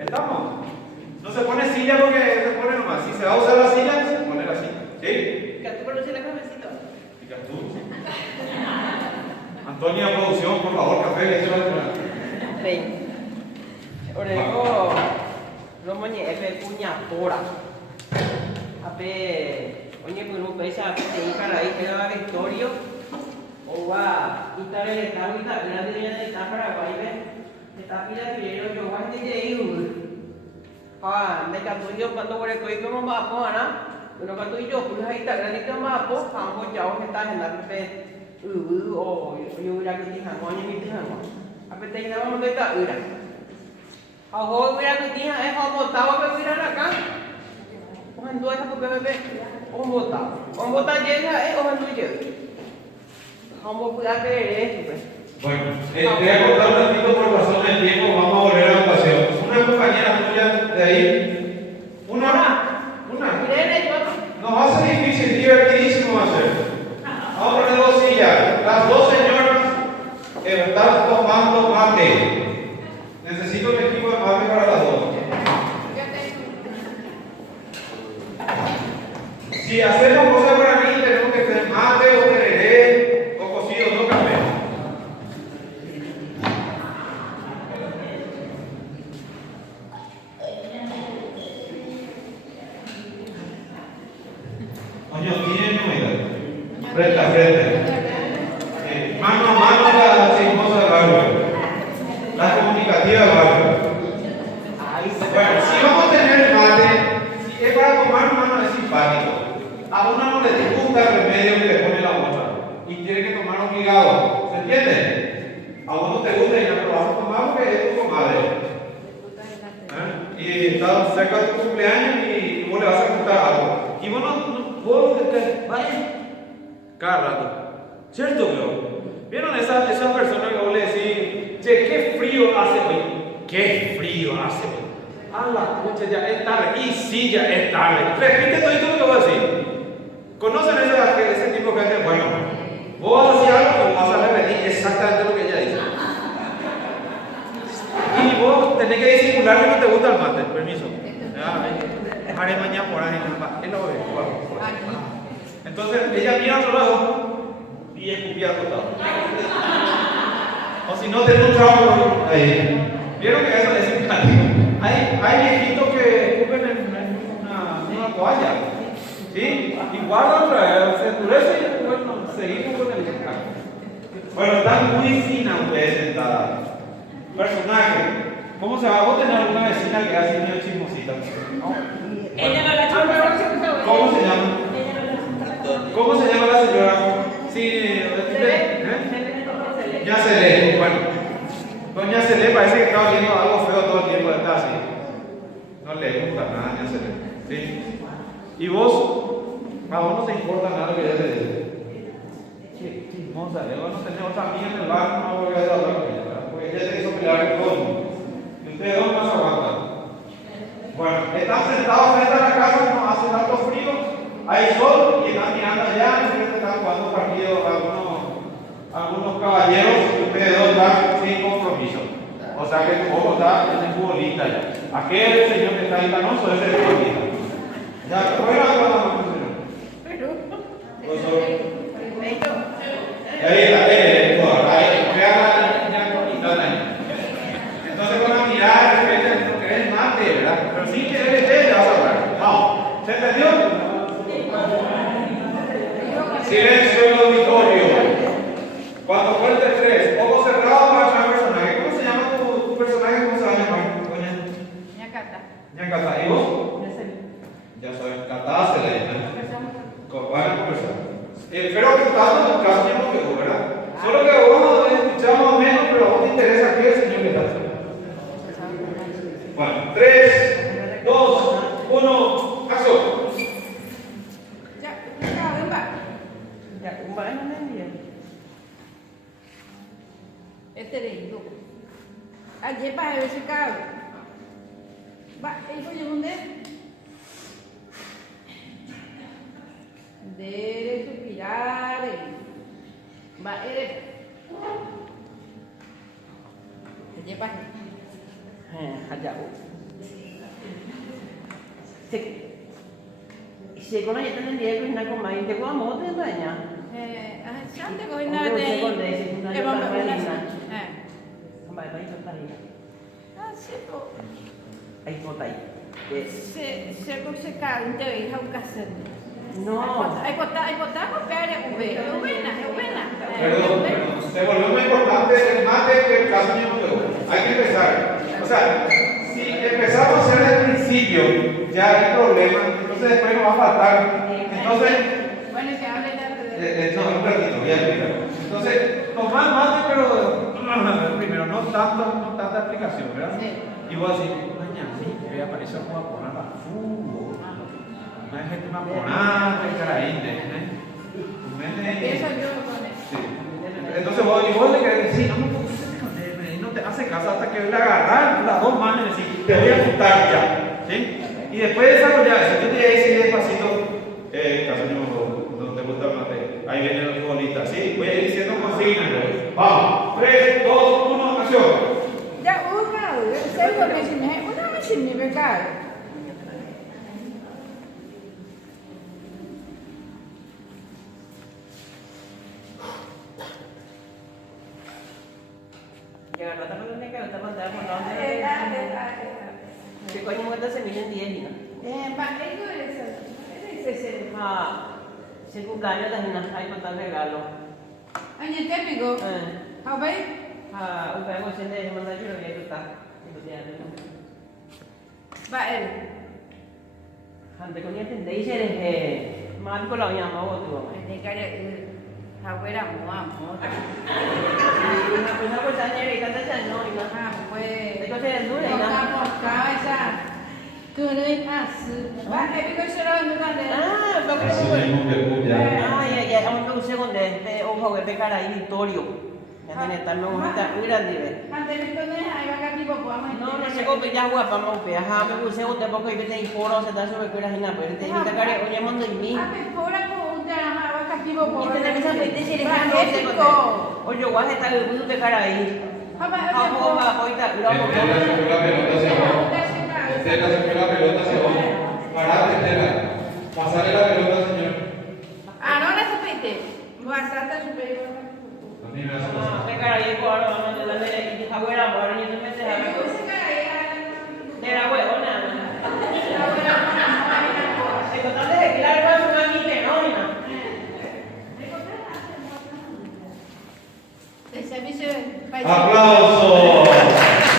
¿Estamos? No se pone silla porque se pone nomás. Si se va a usar la silla, se pone la silla. ¿Sí? ¿Tú conoces la cafecito? Diga tú. Antonia Producción, por favor, café. Sí. Orejo, no mañana es puña pora. Ape, oye, pues no pesa que te hija ahí que va Victorio. O va, y tal vez está muy tarde, la niña está para bailar. Está pila que yo voy a decir, me canto yo cuando voy a coger como mapo, ¿no? Uno cuando yo, pues ahí está granito mapo, vamos ya que está en la pepe. O yo voy a que te jamón y mi jamón. Ape te llama cuando está ura. Ahora voy a que te es como estaba que mirar acá. Cuando es porque bebé, un bota llega, ojalá llegue. ¿Cómo puede hacer esto, pues? Bueno, te voy a contar un ratito por razón del tiempo, vamos a volver a la ocasión. Una compañera tuya de ahí, una, Irene, nos va a ser difícil, divertidísimo va a ser. Vamos a poner dos sillas, las dos señoras están tomando mate. Necesito un equipo de mate para las dos. Si hacemos cosas para mí, tenemos que hacer mate o tereré o cocido, no café. Coño, tiene novedad. Frente a frente. Mano a mano la chismosa del barrio. La comunicativa del barrio. Bueno, si vamos a tener mate, si es para tomar mano es simpático. A una no le gusta el remedio que le pone la otra y tiene que tomar obligado. ¿Se entiende? A uno te gusta y no lo vas a tomar porque es tu comadre. Y está cerca de tu cumpleaños y vos le vas a contar algo. Y vos vos te vaya cada rato. ¿Cierto, bro? ¿Vieron esas personas que vos le decís, che, qué frío hace hoy? ¿Qué frío hace hoy? A la pucha, ya es tarde. Y sí, ya es tarde. Repite todo lo que voy a decir. ¿Conocen ese tipo de gente? Bueno, vos vas a decir algo y vas a repetir exactamente lo que ella dice. Y vos tenés que disimular que no te gusta el mate. Permiso. Haré mañana por ahí. Es lo que entonces, ella mira a otro lado y escupía a otro lado. O si no, te un trabajo ahí. ¿Vieron que eso es simpático? Hay viejitos que escupen en una toalla. ¿Sí? Y guardan otra vez, se endurece y bueno, seguimos con el canto. Bueno, están muy finas ustedes sentadas. Personaje. ¿Cómo se va? ¿Vos tenés alguna vecina que hace medio chismosita? ¿No? Ella no la chupa. ¿Cómo se llama? ¿Cómo se llama la señora? Sí, Doña Celé. Bueno, Doña Celé parece que está oliendo algo feo todo el tiempo, está así. No le gusta nada a Doña Celé. ¿Sí? ¿Y vos? A vos no te importa nada que ella te dice. Qué chismosa, vos no tenés otra amiga en el bar, no voy a hablar con ella, ¿verdad? Porque ella te hizo pelear con todo. Y ustedes dos no se aguantan. Bueno, están sentados frente a la casa, no hace tanto frío, hay sol y están mirando allá, y frente están jugando partidos algunos caballeros y ustedes dos están sin compromiso. O sea que tu ojo está en el futbolista ya. Aquel señor que está ahí canoso es el futbolista. Ya, fuera con la mano, señor. Entonces con la mirada de repente no querés mate, ¿verdad? Pero sí que te vas a hablar. Vamos, ¿se entendió? Silencio en el auditorio. Cuando cuente tres, ojos cerrados para echar personaje. ¿Cómo se llama tu personaje? ¿Cómo se va a llamar? Ñacata. Ñacata. ¿Y vos? Ya sabes, Cata se le llama. Van a conversar. Pero que estás en tu caso ya no quedó, ¿verdad? Solo que vos escuchamos menos, pero a vos te interesa qué señor le está haciendo. Bueno, 3, 2, 1, acción. Ya, un baño no es bien. Este de indo. Ayer para ver si cabe. Va, ¿eso yo dónde? Debe suspirar. Va, eres. Ayer para. Allá. Se con la gente en día que una coma y te guamo moto en baña. Sante ko na de. Sampai bayi contoh ini. Seko. Ai foto aí. Seko se ka inte i haukasen. No. Ai botar com pere o ve. Eu vena. Perdón, se volvió muy importante el mate que el caso mío. Hay que empezar. O sea, si empezamos a hacer al principio, ya hay problema, entonces después nos va a faltar. Entonces, Bueno, que hable de. no, un ratito, voy a explicar. Entonces, tomar mate, pero primero, no tanta explicación, ¿verdad? Sí. Y vos así, mañana, sí, voy a aparecer a poner a fútbol. No hay gente más ponada, caraíte, ¿eh? Empiezo yo con eso. Sí. Entonces vos le querés decir, no te hace caso hasta que le agarrar las dos manos y decir, te voy a juntar ya. ¿Sí? Y después de desarrollar eso, yo te voy a decir despacito, caso no te gusta el mate, ahí viene el futbolista, ¿sí? Voy a ir diciendo consignas. Vamos, 3, 2, 1, acción. Ya uga, sei ko me una me becar. Jangan kata kalau ni kan teman-teman tahun ni. Kau ni mungkin tak sembilan dia ni. Pak, itu ese. Se cumpleaños dah ni, hay contar regalo. Año típico. How bay? Un pago sende mandar yo ya tu tak. Itu dia tu. Ba el. Hande ko ni ten dei se de man ko lang yang mau tu. Ni kare abuela mo. Una cosa ni re kata chan no ina. Pues. Itu saya dulu ina. Vamos casa. Keren asli. Ba, ko sira no kande. Así mismo que cuya. Ya, aún no sé dónde este ojo que pecar ahí Victorio. Ya tiene tal no está muy grande. Ante mi con ahí va a tipo pues. No, no sé cómo ya guapa mau pe. Ajá, me puse un poco y que te foro se da sobre que era hina, pero te invita care oye mando y mi. Ahora con ya va a tipo Y pues. te debes a pedir si le dan no sé cómo. Oye, guau, está el budo de cara ahí. Vamos, ahorita lo vamos. Estela se fue la pelota hacia abajo. Estela se fue la pelota hacia abajo. Parate, Estela. Pasale la pelota, señor. Ah, no la supiste. Voy a saltar su película. A mí me hace Pecar ahí, ahora